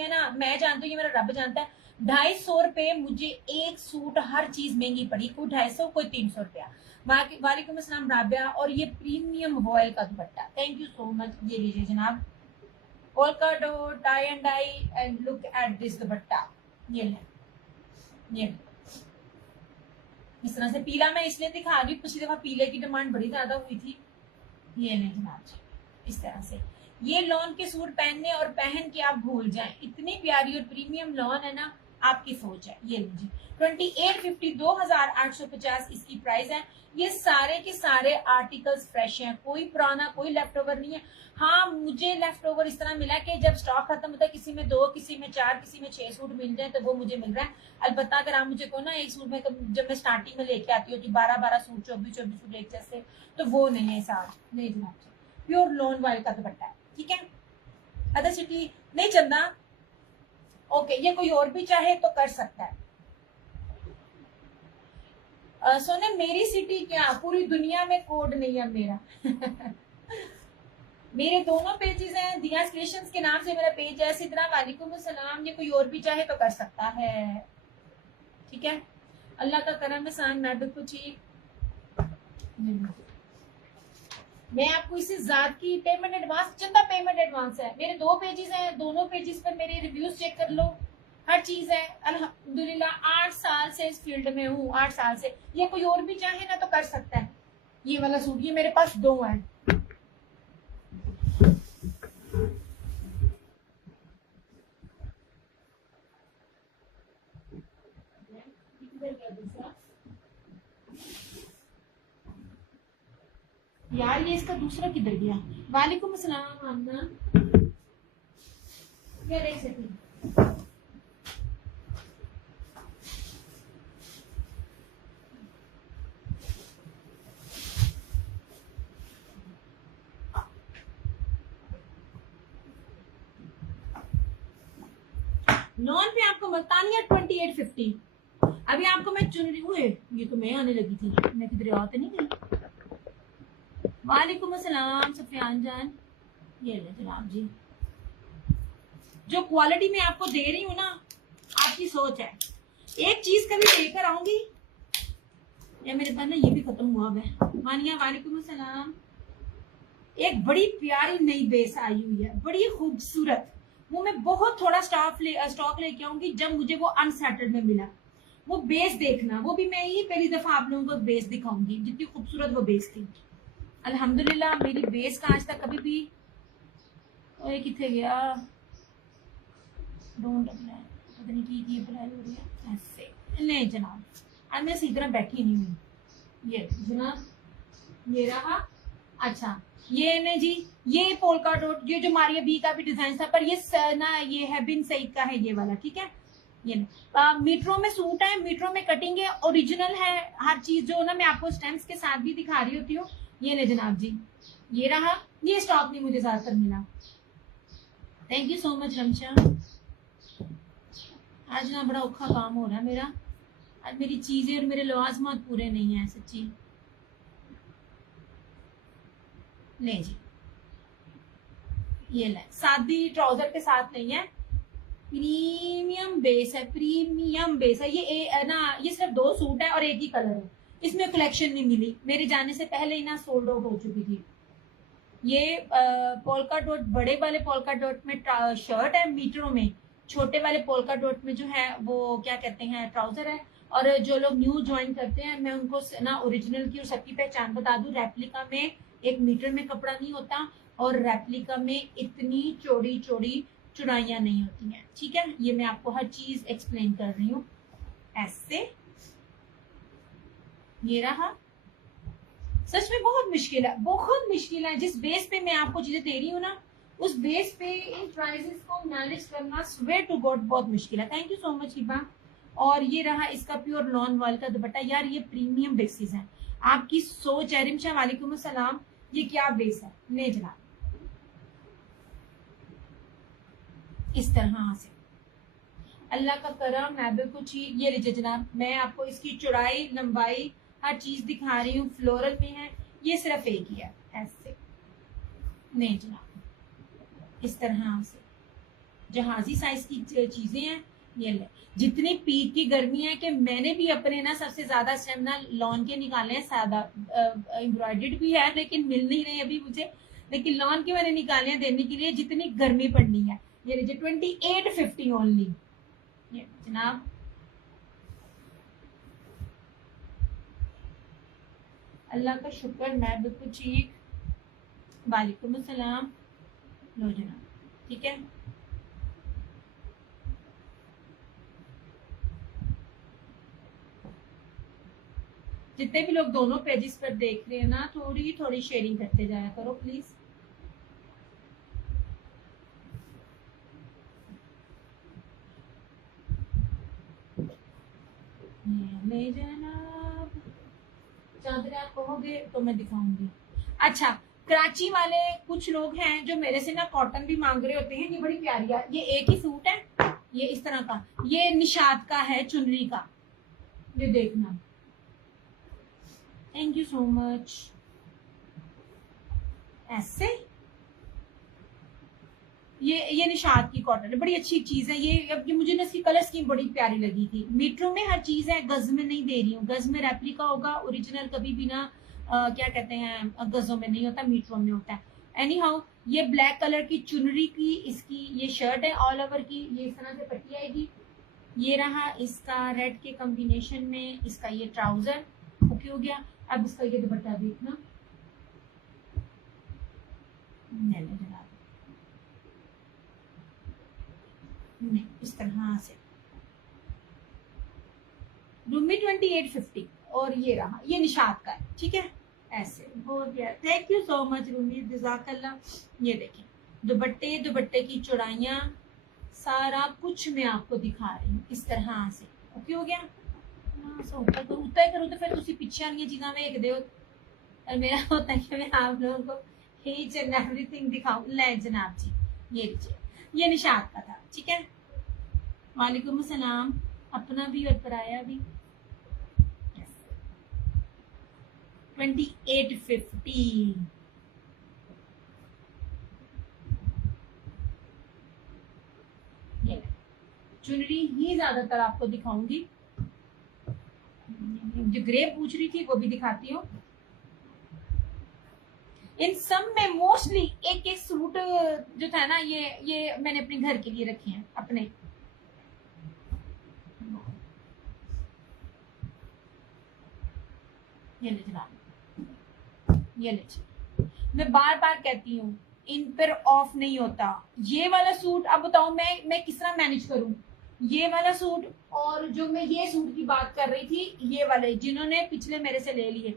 है ना, मैं जानती हूँ, ये मेरा रब जानता है, 250 रुपए मुझे एक सूट, हर चीज महंगी पड़ी, कोई 250 कोई 300 रुपया। वालेकुम अस्सलाम राबिया। और ये प्रीमियम वॉयल का dupatta, thank you so much. ये लीजिए जनाब, polka dot tie and dye and look at this dupatta. ये ले, ये इस तरह से पीला मैं इसलिए दिखा रही हूँ, पिछली दफा पीले की डिमांड बड़ी ज्यादा हुई थी। ये नहीं जनाब, इस तरह से ये लॉन के सूट पहनने और पहन के आप भूल जाएं, इतनी प्यारी और प्रीमियम लॉन है ना, आपकी सोच है। ये लीजिए 2850, 2850 इसकी प्राइस है। ये सारे के सारे आर्टिकल्स फ्रेश हैं, कोई पुराना कोई लेफ्ट ओवर नहीं है। हाँ, मुझे लेफ्ट ओवर इस तरह मिला कि जब स्टॉक खत्म होता है, किसी में 2, किसी में 4, किसी में 6 सूट मिल जाए, तो वो मुझे मिल रहा है। अलबत्ता अगर आप मुझे को ना एक सूट में, जब मैं स्टार्टिंग में लेके आती हूँ 12 सूट, 24 सूट एक जैसे, तो वो नहीं है साथ, नहीं जनाब, प्योर लोन वाइल का दुपट्टा है, ठीक है। अदर सिटी नहीं चंदा, ओके, ये कोई और भी चाहे तो कर सकता है। सोने मेरी सिटी क्या, पूरी दुनिया में कोड नहीं है मेरा। मेरे दोनों पेजेस हैं, दिया क्रिएशंस के नाम से मेरा पेज है। सिद्रा वालेकुम अस्सलाम, ये कोई और भी चाहे तो कर सकता है, ठीक है। अल्लाह का करम एहसान, मैं बिल्कुल ठीक। मैं आपको इसी जात की पेमेंट एडवांस, चंदा पेमेंट एडवांस है। मेरे 2 पेजेस हैं, दोनों पेजेस पर मेरे रिव्यूज चेक कर लो, हर चीज है अल्हम्दुलिल्लाह। 8 साल से इस फील्ड में हूँ, 8 साल से। ये कोई और भी चाहे ना तो कर सकता है। ये वाला सूट, ये मेरे पास 2 है। यार ये इसका दूसरा किधर गया? वालेकुम अस्सलाम आमना, क्या देख सकती? नॉन पे आपको मतानिया 2850। अभी आपको मैं चुन रही हूँ, ये तो मैं आने लगी थी, मैं किधर आते नहीं गई। वालेकुम अस्सलाम सफियान जान, ये ले जनाब जी। जो क्वालिटी मैं आपको दे रही हूँ ना, आपकी सोच है। एक चीज कभी लेकर आऊंगी, या मेरे पास ना ये भी खत्म हुआ है। मानिया वालेकुम अस्सलाम। एक बड़ी प्यारी नई बेस आई हुई है, बड़ी खूबसूरत। वो मैं बहुत थोड़ा स्टॉक लेके आऊंगी, जब मुझे वो अनसेटल्ड में मिला। वो बेस देखना, वो भी मैं ही पहली दफा आप लोगों को बेस दिखाऊंगी, जितनी खूबसूरत वो बेस थी। अल्हम्दुलिल्लाह मेरी बेस का आज तक कभी भी, ओए किथे गया, डोंट अप्लाई, पता नहीं की अप्लाई हो रही है ऐसे। नहीं जनाब, आज मैं सीधी तरह बैठी नहीं हूँ। ये जनाब, ये रहा। अच्छा, ये ने जी, ये पोल्का डॉट, ये जो मारिया बी का भी डिजाइन था, पर ये ना ये है बिन सईद का है ये वाला, ठीक है। ये मीटरों में सूट है, मीटरों में कटिंग है, ओरिजिनल है हर चीज। जो ना मैं आपको स्टैम्प्स के साथ भी दिखा रही होती हूँ। ये ले जनाब जी, ये रहा। ये स्टॉक नहीं मुझे ज्यादातर मिला। Thank you so much Ramsha. आज ना बड़ा औखा काम हो रहा है मेरा, आज मेरी चीजें और मेरे लवाजमात पूरे नहीं है सच्ची। ले जी, ये ले, सादी ट्राउजर के साथ नहीं है, प्रीमियम बेस है, प्रीमियम बेस है। ये ना, ये सिर्फ 2 सूट है और एक ही कलर है, इसमें कलेक्शन नहीं मिली, मेरे जाने से पहले ही ना सोल्ड आउट हो चुकी थी। ये पोल्का डॉट, बड़े वाले पोल्का डॉट में शर्ट है मीटरों में, छोटे वाले पोल्का डॉट में जो है वो क्या कहते हैं ट्राउजर है। और जो लोग न्यू ज्वाइन करते हैं, मैं उनको ना ओरिजिनल की और सबकी पहचान बता दूं, रेप्लिका में 1 मीटर में कपड़ा नहीं होता, और रेप्लिका में इतनी चौड़ी चौड़ी चुड़ाइयां नहीं होती हैं, ठीक है। ये मैं आपको हर चीज एक्सप्लेन कर रही हूँ ऐसे। ये रहा। सच में बहुत मुश्किल है, बहुत मुश्किल है। जिस बेस पे मैं आपको चीजें दे रही हूँ ना, उस बेस पे इन प्राइसेस को मैनेज करना स्वेयर टू गॉड बहुत मुश्किल है। Thank you so much Hiba. और ये रहा इसका प्योर लॉन वॉल का दुपट्टा। यार ये प्रीमियम बेसिस है, आपकी सोच है। रिमशा वालेकुम अस्सलाम, ये क्या बेस है? ले जनाब, इस तरह से अल्लाह का करम है बिल्कुल ठीक। ये लीजिए जनाब, मैं आपको इसकी चौड़ाई लंबाई हर चीज दिखा रही हूँ, फ्लोरल में है। ये सिर्फ एक ही है ऐसे, नहीं जनाब, इस तरह से जहाजी साइज की चीजें हैं। ये ले, जितनी पीक की गर्मी है कि मैंने भी अपने ना सबसे ज्यादा स्टेम ना लॉन के निकाले हैं, सादा एम्ब्रॉयडर्ड भी है लेकिन मिल नहीं रहे अभी मुझे, लेकिन लॉन के मैंने निकाले हैं देने के लिए जितनी गर्मी पड़नी है। ये लीजिए 2850 ओनली। ये जनाब अल्लाह का शुक्र, मैं बिल्कुल ठीक। वालेकुम अस्सलाम। लो जनाब, ठीक है। जितने भी लोग दोनों पेजेस पर देख रहे हैं ना, थोड़ी थोड़ी शेयरिंग करते जाया करो प्लीज। ले जनाब, चादरें आप कहोगे तो मैं दिखाऊंगी। अच्छा, कराची वाले कुछ लोग हैं जो मेरे से ना कॉटन भी मांग रहे होते हैं। ये बड़ी प्यारी है, ये एक ही सूट है, ये इस तरह का, ये निशात का है, चुनरी का। ये देखना, थैंक यू सो मच। ऐसे ये निशात की कॉटन है, बड़ी अच्छी चीज है ये। अब ये मुझे ना इसकी कलर स्कीम बड़ी प्यारी लगी थी। मीटरों में हर चीज है, गज में नहीं दे रही हूँ। गज में रेप्लिका होगा, ओरिजिनल कभी भी ना क्या कहते हैं गजों में नहीं होता, मीटरों में होता है। एनी हाउ, ये ब्लैक कलर की चुनरी की इसकी ये शर्ट है ऑल ओवर की, ये इस तरह से पट्टी आएगी। ये रहा इसका रेड के कॉम्बिनेशन में इसका ये ट्राउजर। ओके हो गया। अब इसका ये दुपट्टा देखना, नहीं इस तरह से रूमी 2850। और ये रहा, ये निशात का है, ठीक है। ऐसे हो गया, thank you so much Rumi, जज़ाकल्लाह। ये देखें दुपट्टे, दुपट्टे की चौड़ाइयाँ, सारा कुछ मैं आपको दिखा रही हूँ इस तरह से। ओके हो गया। ऊपर तो उतना ही करूँ तो फिर तुसी पीछे वाली चीज़ां वेखदे हो, और मेरा होता है कि मैं आप लोगों को ईच एंड एवरीथिंग दिखाऊं। ले जनाब जी, ये लीजिए, ये निशात का था, ठीक है। वालेकुम अस्सलाम। अपना भी और पराया भी। 2850। चुनरी ही ज्यादातर आपको दिखाऊंगी, जो ग्रे पूछ रही थी वो भी दिखाती हूँ। इन सब में मोस्टली एक एक सूट जो था ना, ये मैंने अपने घर के लिए रखे हैं अपने। ये ले जनाब, ये ले। मैं बार बार कहती हूँ इन पर ऑफ नहीं होता। ये वाला सूट अब बताओ मैं किस तरह मैनेज करूं, ये वाला सूट और जो मैं ये सूट की बात कर रही थी, ये वाले जिन्होंने पिछले मेरे से ले लिए,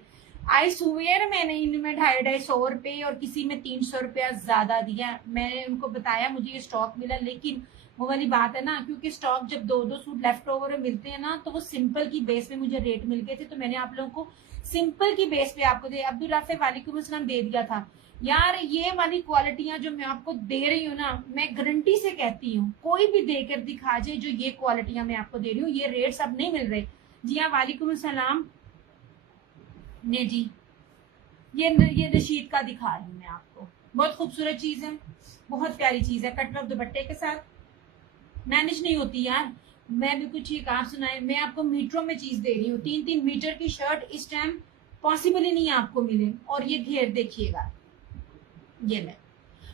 आई सुवेयर मैंने इनमें 250 रुपए और किसी में 300 रुपया ज्यादा दिया। मैंने उनको बताया मुझे ये स्टॉक मिला, लेकिन वो वाली बात है ना, क्योंकि स्टॉक जब दो दो सूट लेफ्ट ओवर मिलते हैं ना, तो वो सिंपल की बेस पे मुझे रेट मिल गए थे, तो मैंने आप लोगों को सिंपल की बेस पे आपको दे। अब्दुल राफे वालेकुम अस्सलाम दे दिया था यार। ये वाली क्वालिटियां जो मैं आपको दे रही हूँ ना, मैं गारंटी से कहती हूँ कोई भी देकर दिखा जाए जो ये क्वालिटियां मैं आपको दे रही हूँ, ये रेट सब नहीं मिल रहे। जी हाँ, वालेकुम अस्सलाम ने जी। ये रशीद का दिखा रही हूँ मैं आपको, बहुत खूबसूरत चीज है, बहुत प्यारी चीज है। कटवर्क दुपट्टे के साथ मैनेज नहीं होती यार। मैं भी कुछ ठीक, आप सुनाए। मैं आपको मीटरों में चीज दे रही हूँ। 3-3 मीटर की शर्ट इस टाइम पॉसिबल ही नहीं आपको मिले। और ये घेर देखिएगा, ये ले।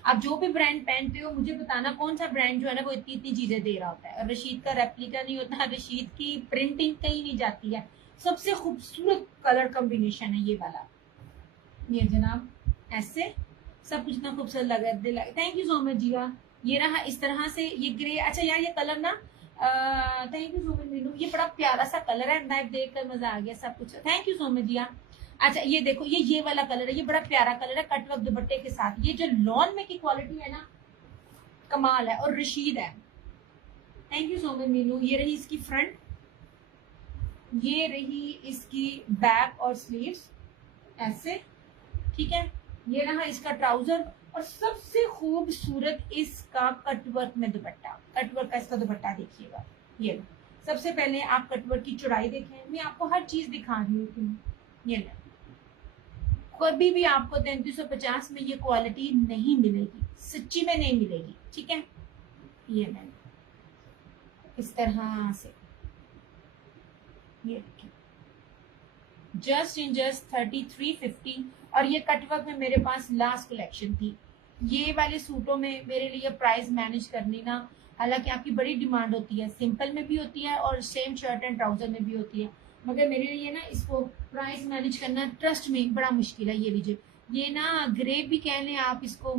आप जो भी ब्रांड पहनते हो मुझे बताना कौन सा ब्रांड जो है ना वो इतनी इतनी चीजें दे रहा होता है। और रशीद का रेप्लिका नहीं होता, रशीद की प्रिंटिंग कहीं नहीं जाती है। सबसे खूबसूरत कलर कॉम्बिनेशन है ये वाला। ये जनाब ऐसे सब कुछ इतना खूबसूरत लगा, दिल। थैंक यू सो मच जिया। ये रहा इस तरह से, ये ग्रे। अच्छा यार ये कलर ना, thank you so much Meenu, ये बड़ा प्यारा सा कलर है, मैं देखकर मजा आ गया सब कुछ। थैंक यू सो मच जिया। अच्छा ये देखो, ये वाला कलर है, ये बड़ा प्यारा कलर है कटवर्क दुपट्टे के साथ। ये जो लॉन में की क्वालिटी है ना, कमाल है। और रशीद है। Thank you so much Meenu. ये रही इसकी फ्रंट, ये रही इसकी बैक और स्लीव्स ऐसे, ठीक है। ये रहा इसका ट्राउजर, और सबसे खूबसूरत इसका कटवर्क में दुपट्टा। कटवर्क का इसका दुपट्टा देखिएगा। ये सबसे पहले आप कटवर्क की चौड़ाई देखें, मैं आपको हर चीज दिखा रही हूँ। ये कभी भी आपको 3350 में ये क्वालिटी नहीं मिलेगी, सच्ची में नहीं मिलेगी, ठीक है। ये मैंने इस तरह से, ये देखिए जस्ट इन जस्ट 3350। और ये कटवर्क में मेरे पास लास्ट कलेक्शन थी। ये वाले सूटों में मेरे लिए प्राइस मैनेज करनी ना, हालांकि आपकी बड़ी डिमांड होती है, सिंपल में भी होती है और सेम शर्ट एंड ट्राउजर में भी होती है, मगर मेरे लिए ना इसको प्राइस मैनेज करना ट्रस्ट में बड़ा मुश्किल है। ये लीजिए, ये ना ग्रे भी कह लें आप इसको,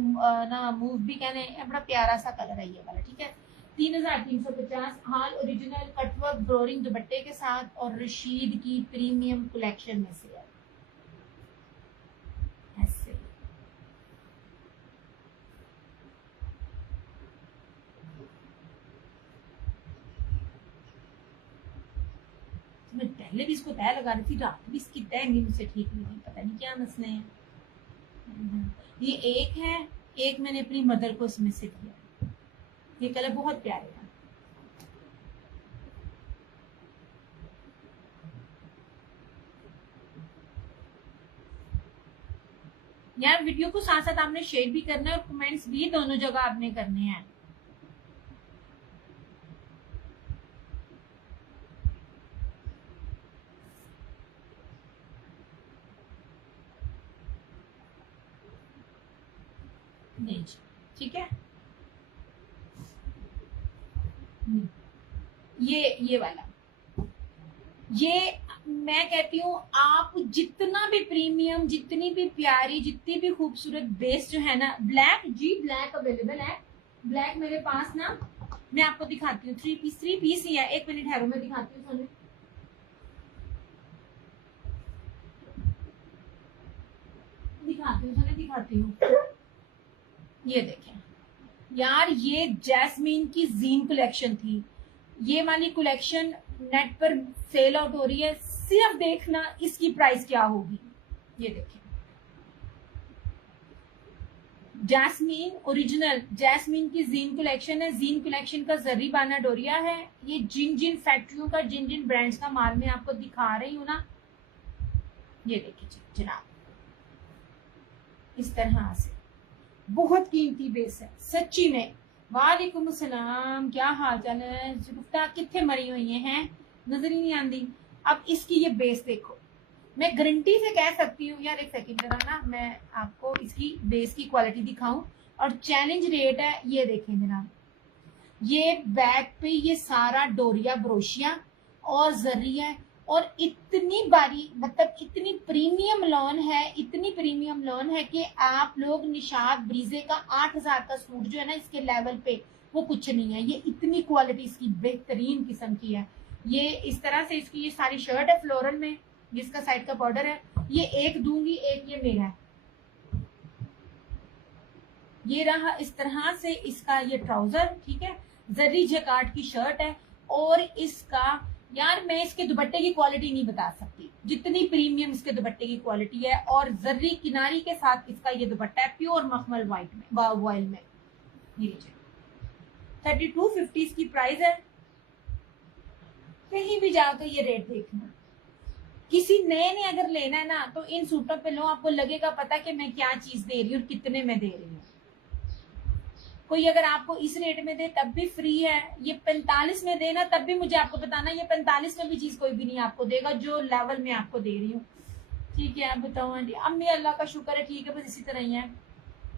ना मूव भी कह लें, बड़ा प्यारा सा कलर है ये वाला, ठीक है। 3350 हाल ओरिजिनल कटवर्क ब्रोरिंग दुपट्टे के साथ और रशीद की प्रीमियम कलेक्शन में से है। ऐसे मैं पहले भी इसको तय लगा रही थी, रात भी इसकी तय नहीं मुझसे ठीक नहीं हुई, पता नहीं क्या मसले हैं। ये एक है, एक मैंने अपनी मदर को इसमें से दिया। ये कलर बहुत प्यारे है। यार वीडियो को साथ साथ आपने शेयर भी करना है और कमेंट्स भी दोनों जगह आपने करने हैं। नहीं ठीक है, ये वाला, ये मैं कहती हूँ आप जितना भी प्रीमियम, जितनी भी प्यारी, जितनी भी खूबसूरत बेस जो है ना, ब्लैक जी ब्लैक अवेलेबल है। ब्लैक मेरे पास ना, मैं आपको दिखाती हूँ, थ्री पीस ही है। एक मिनट है, मैं दिखाती हूँ, सोनू दिखाती हूँ। ये देखें यार, ये जैस्मीन की जीन कलेक्शन थी। ये वाली कलेक्शन नेट पर सेल आउट हो रही है, सिर्फ देखना इसकी प्राइस क्या होगी। ये देखिए जैस्मीन ओरिजिनल, जैस्मीन की जीन कलेक्शन है। जीन कलेक्शन का जरी बाना डोरिया है। ये जिन जिन फैक्ट्रियों का, जिन जिन ब्रांड्स का माल मैं आपको दिखा रही हूँ ना, ये देखिए जनाब, इस तरह से बहुत कीमती बेस है सच्ची में। वालेकुम सलाम, क्या हाल चाल है? गुफ्ता कितने मरी हुई हैं, नजर ही नहीं आती। अब इसकी ये बेस देखो, मैं गारंटी से कह सकती हूँ यार, एक सेकंड जरा ना मैं आपको इसकी बेस की क्वालिटी दिखाऊं। और चैलेंज रेट है, ये देखें जनाब, ये बैक पे ये सारा डोरिया ब्रोशिया और जरी है, और इतनी बारी, मतलब इतनी प्रीमियम लॉन है, इतनी प्रीमियम लॉन है कि आप लोग निशाद ब्रीजे का 8000 का सूट जो है ना, इसके लेवल पे वो कुछ नहीं है। ये इतनी क्वालिटी इसकी बेहतरीन किस्म की है। ये इस तरह से इसकी ये सारी शर्ट है फ्लोरल में, जिसका साइड का बॉर्डर है। ये एक दूंगी, एक ये मेरा है। ये रहा इस तरह से इसका ये ट्राउजर, ठीक है, जरी जैकार्ड की शर्ट है। और इसका यार मैं इसके दुपट्टे की क्वालिटी नहीं बता सकती, जितनी प्रीमियम इसके दुपट्टे की क्वालिटी है। और जर्री किनारी के साथ इसका ये दुपट्टा है, प्योर मखमल व्हाइट में, वॉयल में। 3250 इसकी प्राइस है। कहीं भी जाकर ये रेट देखना, किसी नए ने अगर लेना है ना, तो इन सूटों पे लो, आपको लगेगा पता कि मैं क्या चीज दे रही हूँ और कितने में दे रही हूँ। कोई अगर आपको इस रेट में दे तब भी फ्री है, ये 45 में देना तब भी मुझे आपको बताना, ये 45 में भी चीज कोई भी नहीं आपको देगा जो लेवल में आपको दे रही हूँ। ठीक है, आप बताओ आंटी? अम्मी अल्लाह का शुक्र है, ठीक है, बस इसी तरह ही है।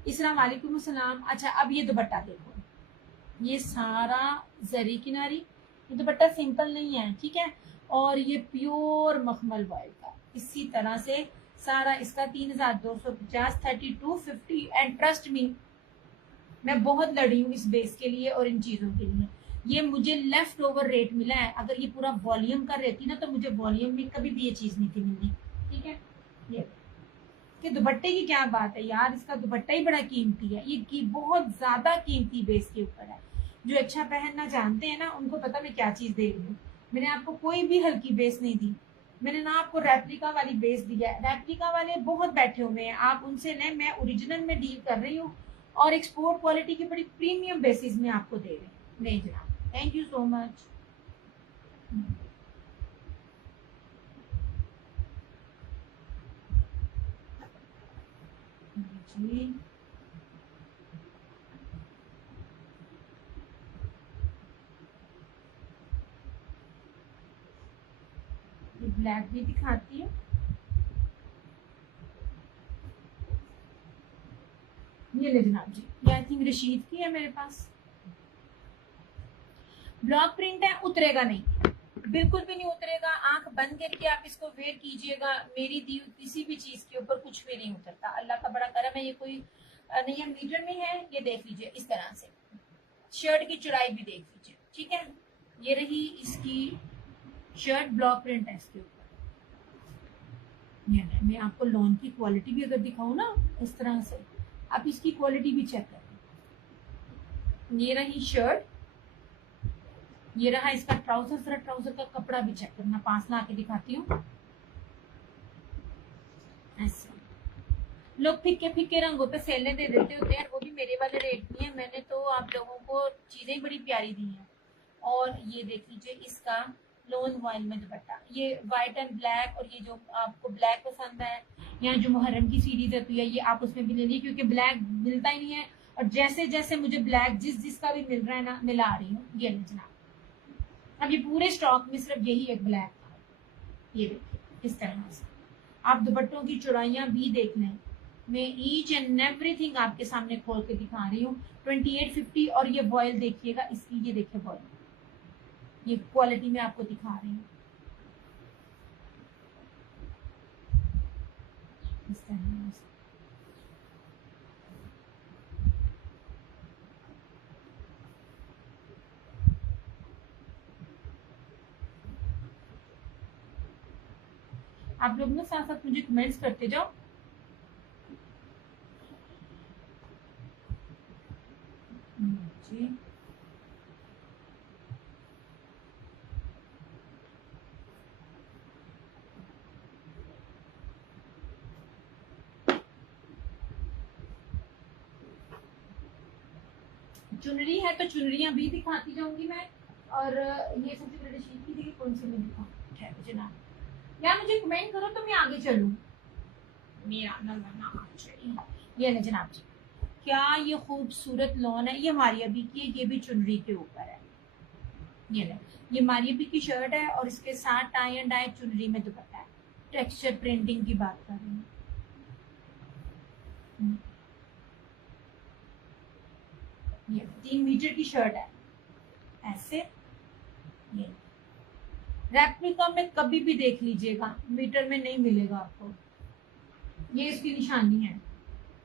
इस्लाम वालेकुम सलाम। अच्छा अब ये दुपट्टा देखो, ये सारा जरी किनारी, ये दुपट्टा सिंपल नहीं है, ठीक है, और ये प्योर मखमल वॉयल का, इसी तरह से सारा इसका 3250, 3250। एंड ट्रस्ट मी, मैं बहुत लड़ी हूँ इस बेस के लिए और इन चीजों के लिए। ये मुझे लेफ्ट ओवर रेट मिला है, अगर ये पूरा वॉल्यूम का रहती ना, तो मुझे वॉल्यूम में कभी भी ये चीज नहीं थी मिलनी। ठीक है, ये कि दुपट्टे की क्या बात है यार, इसका दुपट्टा ही बड़ा कीमती है, ये की बहुत ज्यादा कीमती बेस के ऊपर है। जो अच्छा पहनना जानते हैं ना, उनको पता मैं क्या चीज दे रही हूँ। मैंने आपको कोई भी हल्की बेस नहीं दी, मैंने ना आपको रेप्लिका वाली बेस दिया है। रेप्लिका वाले बहुत बैठे हुए हैं, आप उनसे लें, मैं ओरिजिनल में डील कर रही हूँ और एक्सपोर्ट क्वालिटी की बड़ी प्रीमियम बेसिस में आपको दे रहे हैं। नहीं जनाब, थैंक यू सो मच। जी ब्लैक भी दिखाती हूँ। ये ले जनाब जी, ये आई थिंक रशीद की है मेरे पास। ब्लॉक प्रिंट है, उतरेगा नहीं, बिल्कुल भी नहीं उतरेगा। आंख बंद करके आप इसको वेयर कीजिएगा, मेरी दी किसी भी चीज के ऊपर कुछ भी नहीं उतरता। अल्लाह का बड़ा करम है। ये कोई नहीं है, मीटर में है। ये देख लीजिए इस तरह से, शर्ट की चौड़ाई भी देख लीजिए, ठीक है। ये रही इसकी शर्ट, ब्लॉक प्रिंट है इसके ऊपर। मैं आपको लॉन की क्वालिटी भी अगर दिखाऊं ना इस तरह से, आप इसकी क्वालिटी भी चेक करें। ये रही शर्ट, ये रहा इसका ट्राउजर। जरा ट्राउजर का कपड़ा भी चेक करना, पास ला के दिखाती हूँ। ऐसे लोग फिक्के फिक्के रंगों पे सेलें दे देते होते हैं, वो भी मेरे वाले रेट नहीं है। मैंने तो आप लोगों को चीजें बड़ी प्यारी दी हैं। और ये देख लीजिए इसका लोन वॉयल में दुपट्टा, ये व्हाइट एंड ब्लैक। और ये जो आपको ब्लैक पसंद है या जो मुहर्रम की सीरीज होती है, ये आप उसमें भी ले लीजिए, क्योंकि ब्लैक मिलता ही नहीं है। और जैसे जैसे मुझे ब्लैक जिसका भी मिल रहा है ना, मिला रही हूँ। ये जनाब, अब ये पूरे स्टॉक में सिर्फ यही एक ब्लैक था। ये देखिए इस तरह से। आप दुपट्टों की चौड़ाइयां भी देख लें, मैं ईच एंड एवरीथिंग आपके सामने खोल के दिखा रही हूँ। 2850। और ये वॉयल देखिएगा इसकी, ये देखिए वॉयल, ये क्वालिटी में आपको दिखा रही हूँ इस तरह से। आप लोग ना साथ साथ मुझे कमेंट्स करते जाओ। जी चुनरी है तो चुनरियां भी दिखाती जाऊंगी मैं। और ये सबसे पहले शीट की थी, कौन सी मैं दिखाऊं? ठहरो जनाब, या मुझे कमेंट करो तो मैं आगे चलूं। मेरा नंबर ना आ चाहिए। ये ले जनाब जी, क्या ये खूबसूरत लॉन है। ये मारिया बी की है, ये भी चुनरी के ऊपर है। ये ले, ये मारिया बी की शर्ट है और इसके साथ टाई एंड डाई चुनरी में दुपट्टा है। टेक्सचर प्रिंटिंग की बात कर रही हूँ। ये 3 मीटर की शर्ट है ऐसे। ये रेप्लिका में कभी भी देख लीजिएगा, मीटर में नहीं मिलेगा आपको। ये इसकी निशानी है,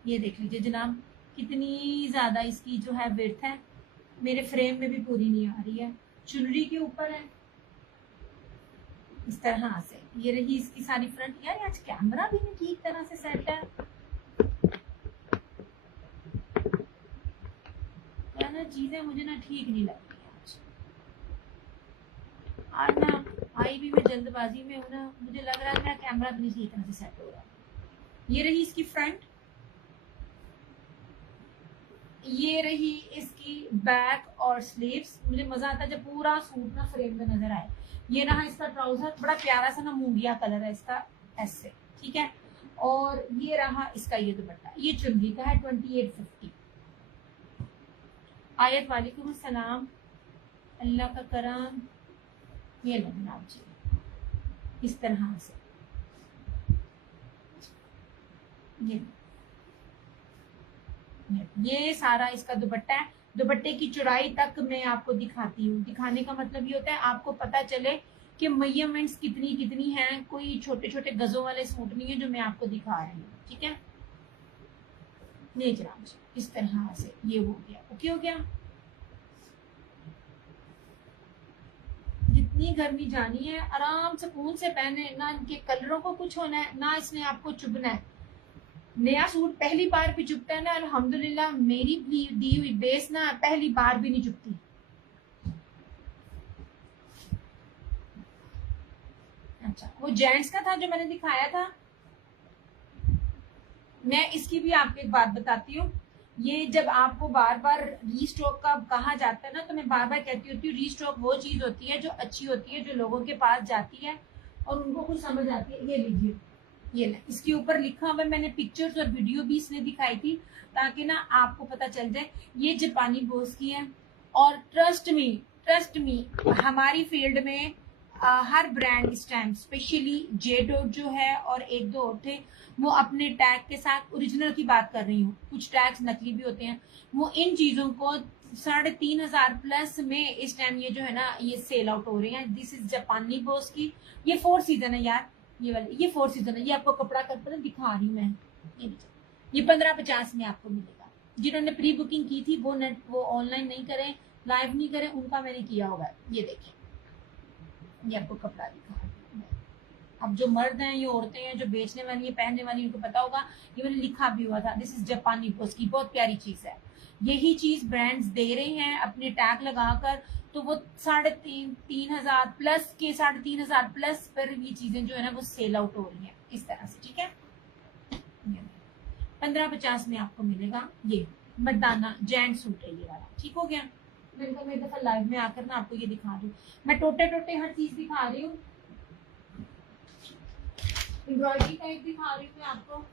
ये देख लीजिए जनाब, कितनी ज्यादा इसकी जो है विड्थ है। मेरे फ्रेम में भी पूरी नहीं आ रही है, चुनरी के ऊपर है इस तरह से। ये रही इसकी सारी फ्रंट। यार आज कैमरा भी नहीं ठीक तरह से सेट है ना, चीजें मुझे ना ठीक नहीं लग रही आज ना। आई भी मैं जल्दबाजी में हूँ ना, मुझे लग रहा है मेरा कैमरा भी नहीं सही तरह से सेट हो रहा। ये रही इसकी फ्रंट, ये रही इसकी बैक और स्लीव्स। मुझे मजा आता है जब पूरा सूट ना फ्रेम में नजर आए। ये रहा इसका ट्राउजर, बड़ा प्यारा सा ना मूंगिया कलर है इसका ऐसे, ठीक है। और ये रहा इसका ये दुपट्टा, ये चुनरी का है 2850। आयत वालेकुम अस्सलाम, अल्लाह का करम। ये लेना आप जी इस तरह से। ये सारा इसका दुपट्टा है। दुपट्टे की चौड़ाई तक मैं आपको दिखाती हूँ। दिखाने का मतलब ये होता है आपको पता चले कि मेजरमेंट्स कितनी कितनी हैं। कोई छोटे छोटे गजों वाले सूट नहीं है जो मैं आपको दिखा रही हूँ, ठीक है। नहीं जनाब इस तरह से ये हो गया, ओके हो गया। जितनी गर्मी जानी है आराम सुकून से पहने, ना इनके कलरों को कुछ होना है ना इसने आपको चुभना है। नया सूट पहली बार भी चुभता है ना, अल्हम्दुलिल्लाह मेरी दी हुई बेस ना पहली बार भी नहीं चुभती। अच्छा वो जेंट्स का था जो मैंने दिखाया था। मैं इसकी भी आपको एक बात बताती हूँ। ये जब आपको बार बार रीस्टॉक का कहा जाता है ना, तो मैं बार बार कहती होती हूँ रीस्टॉक वो चीज होती है जो अच्छी होती है, जो लोगों के पास जाती है और उनको कुछ समझ आती है। ये लीजिए, ये ना इसके ऊपर लिखा हुआ, मैंने पिक्चर्स और वीडियो भी इसने दिखाई थी ताकि ना आपको पता चल जाए। ये जापानी बोस की है और ट्रस्ट मी हमारी फील्ड में हर ब्रांड इस टाइम स्पेशली जे डॉट जो है और एक दो और थे, वो अपने टैग के साथ, ओरिजिनल की बात कर रही हूँ, कुछ टैग्स नकली भी होते हैं, वो इन चीजों को 3,500 प्लस में इस टाइम ये जो है ना ये सेल आउट हो रहे हैं। दिस इज जापानी बॉस की, ये 4 सीजन है यार, ये वाले ये 4 सीजन है। ये आपको कपड़ा कर पता दिखा रही हूँ मैं, ये 1550 में आपको मिलेगा। जिन्होंने प्री बुकिंग की थी वो ऑनलाइन नहीं करें, लाइव नहीं करें, उनका मैंने किया होगा। ये देखें, ये आपको कपड़ा दिखा। अब जो मर्द हैं, ये औरतें हैं जो बेचने वाली है, पहनने वाली, उनको पता होगा, ये मैंने लिखा भी हुआ था। दिस इज जापानी पोस्ट की, बहुत प्यारी चीज है। यही चीज ब्रांड्स दे रहे हैं अपने टैग लगाकर, तो वो 3,500 प्लस के 3,500 प्लस पर ये चीजें जो है ना वो सेल आउट हो रही हैं इस तरह से। ठीक है, 1550 में आपको मिलेगा। ये मर्दाना जेंट सूट है ये वाला, ठीक हो गया। मैंने कहा मैं दफा लाइव में आकर ना आपको ये दिखा दूं, मैं टोटे टोटे हर चीज दिखा रही हूँ। एम्ब्रॉयडरी का एक दिखा रही हूँ मैं आपको,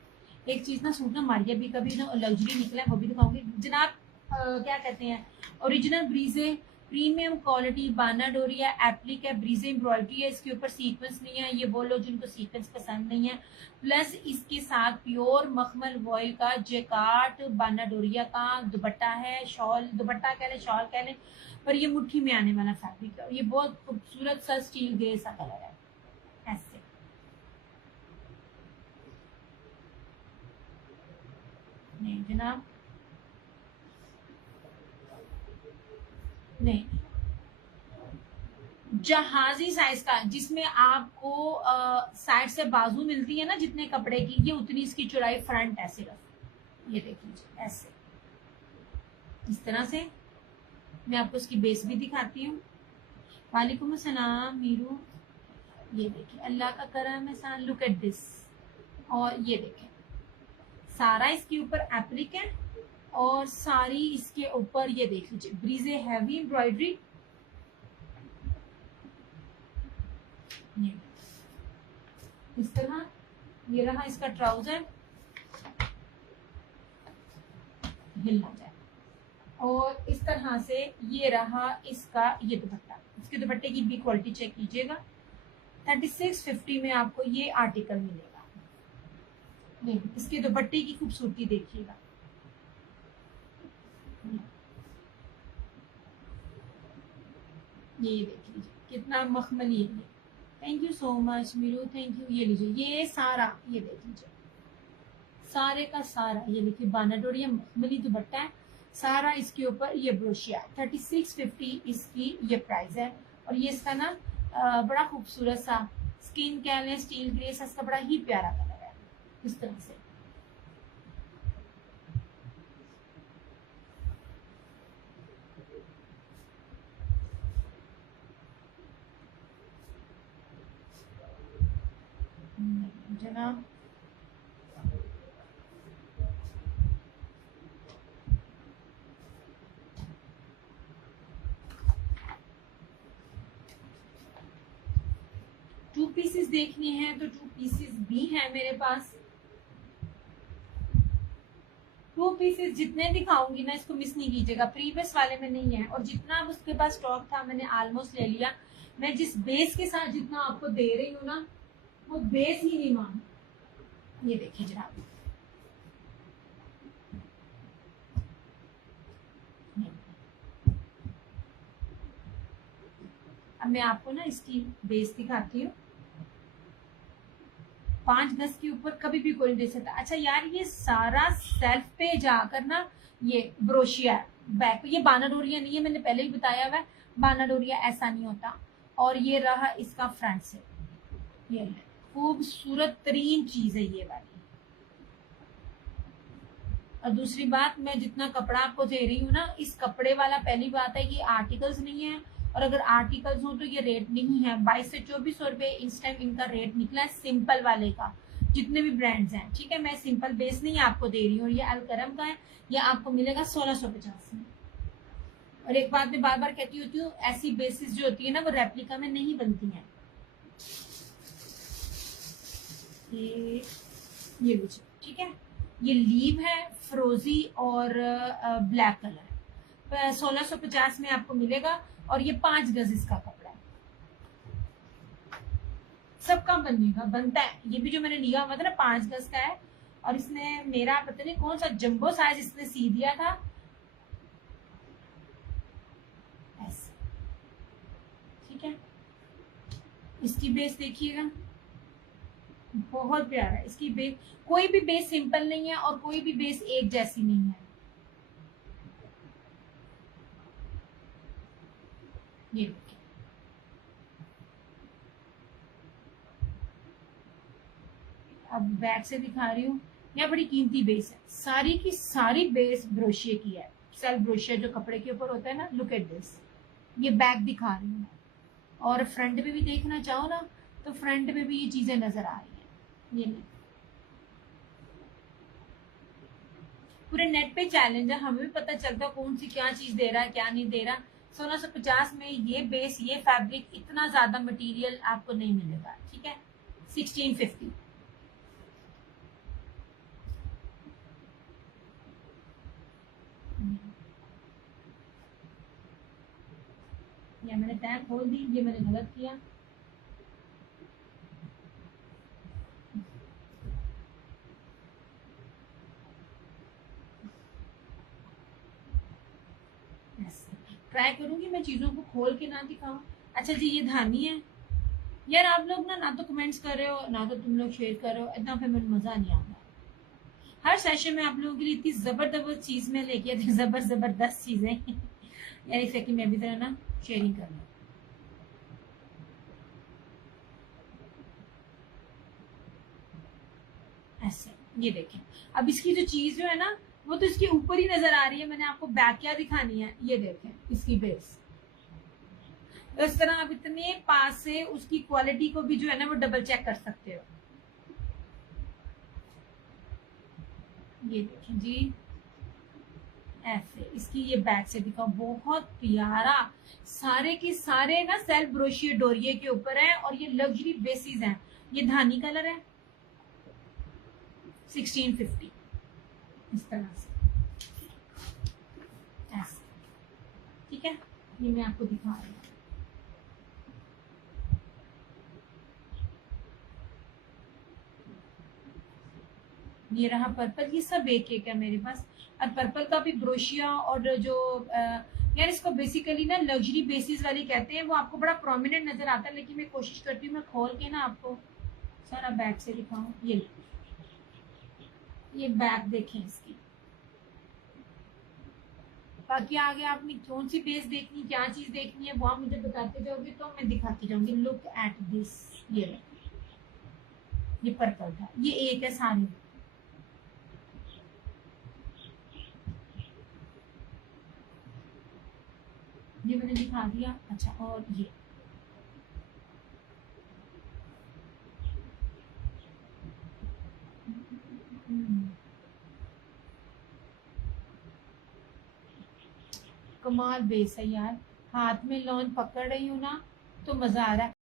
एक चीज ना सूट ना मारिया भी कभी ना लग्जरी निकला है, वो भी दिखाऊंगी जनाब। क्या कहते हैं, ओरिजिनल ब्रीजे प्रीमियम क्वालिटी बाना डोरिया एप्लिक है, ब्रीजे एम्ब्रॉयडरी है, इसके ऊपर सीक्वेंस नहीं है। ये वो लोग जिनको सीक्वेंस पसंद नहीं है, प्लस इसके साथ प्योर मखमल वॉयल का जेकार्ट बाना डोरिया का दुपट्टा है, शॉल दुपट्टा कह लें, शॉल कह लें, पर ये मुट्ठी में आने वाला फैब्रिक है और ये बहुत खूबसूरत सा स्टील ग्रे सा कलर है ऐसे। नहीं जनाब, नहीं, जहाजी साइज का जिसमें आपको साइड से बाजू मिलती है ना जितने कपड़े की, ये उतनी इसकी चौड़ाई फ्रंट है सिर्फ। ये देख लीजिए ऐसे, इस तरह से। मैं आपको इसकी बेस भी दिखाती हूँ। वालेकुम अस्सलाम मीरू, ये देखिए अल्लाह का करम है, लुक एट दिस। और ये देखें सारा इसके ऊपर एप्लिक है और सारी इसके ऊपर ये देख लीजिए ब्रीजे हैवी एम्ब्रॉयडरी। इस तरह ये रहा इसका ट्राउजर, हिल ना जाए, और इस तरह से ये रहा इसका ये दुपट्टा। इसके दुपट्टे की भी क्वालिटी चेक कीजिएगा। 3650 में आपको ये आर्टिकल मिलेगा। नहीं, इसके दुपट्टे की खूबसूरती देखिएगा। ये देख लीजिए कितना मखमली है। Thank you so much Meeru, thank you. ये लीजिए ये सारा, ये देख लीजिए सारे का सारा, ये देखिए बाना डोरिया मखमली दुपट्टा है सारा, इसके ऊपर ये ब्रोशिया। 3650 इसकी ये प्राइस है। और ये इसका ना बड़ा खूबसूरत सा स्किन कह लें, स्टील ग्रे सा, इसका बड़ा ही प्यारा कलर है इस तरह से। जनाब टू पीसेस देखने हैं तो 2 पीसेस भी हैं मेरे पास। 2 पीसेस जितने दिखाऊंगी ना इसको मिस नहीं कीजिएगा, प्रीवियस वाले में नहीं है, और जितना अब उसके पास स्टॉक था मैंने ऑलमोस्ट ले लिया। मैं जिस बेस के साथ जितना आपको दे रही हूँ ना वो बेस ही नहीं मान। ये देखिए जनाब, अब मैं आपको ना इसकी बेस दिखाती हूँ। 5 गज के ऊपर कभी भी कोई दे सकता। अच्छा यार, ये सारा सेल्फ पे जाकर ना ये ब्रोशिया है बैक, ये बाना डोरिया नहीं है, मैंने पहले ही बताया हुआ है बाना डोरिया ऐसा नहीं होता। और ये रहा इसका फ्रंट से, ये खूबसूरत तरीन चीज है ये वाली। और दूसरी बात, मैं जितना कपड़ा आपको दे रही हूँ ना, इस कपड़े वाला पहली बात है कि आर्टिकल्स नहीं है, और अगर आर्टिकल्स हो तो ये रेट नहीं है। 22 से 2400 रुपए इस टाइम इनका रेट निकला है सिंपल वाले का, जितने भी ब्रांड्स हैं। ठीक है, मैं सिंपल बेस नहीं आपको दे रही हूँ, ये अलकरम का है, ये आपको मिलेगा 1650 में। और एक बात मैं बार बार कहती होती हूँ, ऐसी बेसिस जो होती है ना वो रेप्लिका में नहीं बनती हैं। ये लीजिए, ठीक है, ये लीव है फ्रोजी और ब्लैक कलर, 1650 में आपको मिलेगा। और ये 5 गज इसका कपड़ा है। सबका बनेगा, बनता है। ये भी जो मैंने लिया हुआ था ना 5 गज का है, और इसने मेरा पता नहीं कौन सा जंबो साइज इसने सी दिया था ऐसे। ठीक है, इसकी बेस देखिएगा, बहुत प्यारा है इसकी बेस। कोई भी बेस सिंपल नहीं है और कोई भी बेस एक जैसी नहीं है। ये देखिए, अब बैक से दिखा रही हूँ। यह बड़ी कीमती बेस है, सारी की सारी बेस ब्रोशिया की है, सेल्फ ब्रोशिया जो कपड़े के ऊपर होता है ना। लुक एट दिस, ये बैक दिखा रही हूँ। और फ्रंट में भी देखना चाहो ना तो फ्रंट में भी ये चीजें नजर आ रही हैं। ये नहीं, पूरे नेट पे चैलेंज है, हमें भी पता चलता कौन सी क्या चीज दे रहा है क्या नहीं दे रहा। 1650 में ये बेस, ये फैब्रिक, इतना ज्यादा मटेरियल आपको नहीं मिलेगा। ठीक है, 1650। या मैंने टैग खोल दी, ये मैंने गलत किया। ट्राई करूंगी मैं चीजों को खोल के ना दिखाऊं। अच्छा जी, ये धानी है यार। आप लोग ना तो कमेंट्स कर रहे हो ना तो तुम लोग शेयर कर रहे हो, इतना फिर मुझे मजा नहीं आता। हर सेशन में आप लोगों के लिए इतनी जबरदस्त चीज में लेके आती हूँ, जबरदस्त चीजें यार। एक सेकंड मैं भी तरह ना शेयरिंग कर लूँ। ऐसे, ये देखें। अब इसकी जो चीज जो है ना वो तो इसके ऊपर ही नजर आ रही है। मैंने आपको बैक क्या दिखानी है, ये देखें इसकी बेस। तो इस तरह आप इतने पास से उसकी क्वालिटी को भी जो है ना वो डबल चेक कर सकते हो। ये देखें जी, ऐसे इसकी ये बैक से दिखा, बहुत प्यारा। सारे के सारे ना सेल्फ ब्रोशिया डोरिये के ऊपर है और ये लग्जरी बेसिस हैं। ये धानी कलर है, 1650 इस तरह से ऐसे। ठीक है, ये मैं आपको दिखा रही हूँ। ये रहा पर्पल, ये सब एक एक है मेरे पास। और पर्पल का भी ब्रोशिया और जो यार इसको बेसिकली ना लग्जरी बेसिस वाली कहते हैं, वो आपको बड़ा प्रोमिनेंट नजर आता है। लेकिन मैं कोशिश करती हूँ मैं खोल के ना आपको सारा बैक से दिखाऊं। ये बैक देखें इसकी। बाकी आगे आपने कौन सी बेस देखनी, क्या चीज देखनी है वो आप मुझे बताते जाओगे तो मैं दिखाती जाऊंगी। लुक एट दिस, ये पर्पल था, ये एक है सारी। ये मैंने दिखा दिया। अच्छा, और ये कमाल बेस है यार। हाथ में लॉन पकड़ रही हूँ ना तो मजा आ रहा है।